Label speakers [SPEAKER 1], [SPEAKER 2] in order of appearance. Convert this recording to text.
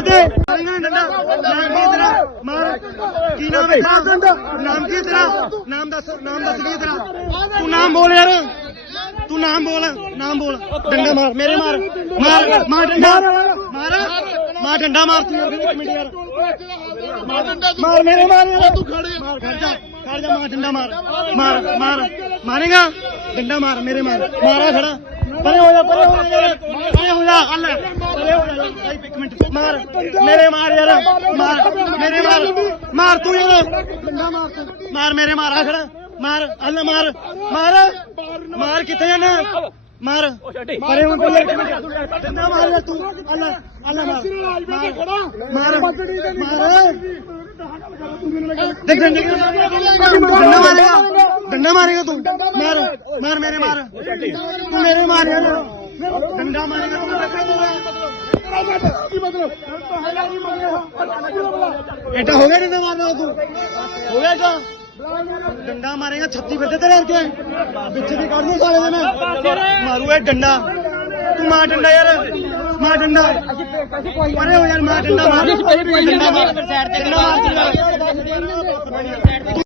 [SPEAKER 1] ਮਾਰ ਦੇ। ਡੰਡਾ ਨਾਮ ਕੀ ਤੇਰਾ ਮਾਰ। ਕੀ ਨਾਮ ਹੈ ਨਾਮ ਕੀ ਤੇਰਾ? ਨਾਮ ਦੱਸ ਨਾਮ ਦੱਸ ਕੀ ਤੇਰਾ? ਤੂੰ ਨਾਮ ਬੋਲ ਯਾਰ। ਤੂੰ ਨਾਮ ਬੋਲ ਨਾਮ ਬੋਲ। ਡੰਡਾ ਮਾਰ, ਮੇਰੇ ਮਾਰ। ਮਾਰ ਮਾਰ ਡੰਡਾ। ਮਾਰ। ਮਾਰ ਡੰਡਾ ਮਾਰ ਤੂੰ ਇੱਕ ਮਿੰਟ ਯਾਰ। ਮਾਰ। ਮੇਰੇ, ਮਾਰ ਤੂੰ ਖੜੇ ਮਾਰ, ਖੜ ਜਾ ਖੜ ਜਾ ਮਾਰ ਡੰਡਾ ਮਾਰ। ਮਾਰ ਮਾਰ। ਮਾਰੇਗਾ? ਡੰਡਾ ਮਾਰ, ਮੇਰੇ ਮਾਰ। ਮਾਰਾ ਖੜਾ। ਪਰੇ ਹੋ ਜਾ, ਪਰੇ ਹੋ ਜਾ। ਯਾਰ ਪਰੇ ਹੋ ਜਾ ਹੱਲ ਪਰੇ ਹੋ ਜਾ ਭਾਈ ਇੱਕ ਮਿੰਟ ਮਾਰ ਮੇਰੇ ਮਾਰ ਯਾਰ ਮਾਰ ਮੇਰੇ ਮਾਰ ਮਾਰ ਤੂੰ ਯਾਰ ਡੰਡਾ ਮਾਰ ਤੂੰ ਮਾਰ ਮੇਰੇ ਮਾਰਾ ਖੜਾ ਮਾਰ ਹੱਲ ਮਾਰ ਮਾਰ ਮਾਰ ਕਿੱਥੇ ਜਾਣਾ ਮਾਰ ਪਰੇ ਹੁਣ ਕੋਈ ਇੱਕ ਮਿੰਟ ਡੰਡਾ ਮਾਰ ਯਾਰ ਤੂੰ ਹੱਲ ਹੱਲ ਮਾਰ ਮਾਰ ਮਾਰ ਦੇਖ ਡੰਡਾ ਡੰਡਾ ਮਾਰੇਗਾ ਤੂੰ ਮਾਰ ਮਾਰ ਮੇਰੇ ਮਾਰ ਤੂੰ ਡੰਡਾ ਮਾਰੇਗਾ ਤੂੰ ਐਡਾ ਹੋ ਗਿਆ ਡੰਡਾ ਮਾਰਨਾ ਤੂੰ ਹੋ ਗਿਆ ਕਾ ਡੰਡਾ ਮਾਰੇਗਾ 36 ਵੱਜੇ ਤੇ ਰਹਿ ਕੇ ਵਿੱਚ ਦੀ ਕੱਢ ਦੂੰ ਸਾਲੇ ਦੇ ਮੈਂ ਮਾਰੂ ਇਹ ਡੰਡਾ। ਤੂੰ ਮਾਰ ਡੰਡਾ ਯਾਰ। ਮਾਰ ਡੰਡਾ। ਪਰੇ ਹੋ ਯਾਰ ਮਾਰ ਡੰਡਾ ਮਾਰ। ਡੰਡਾ ਮਾਰ। ਡੰਡਾ ਮਾਰ।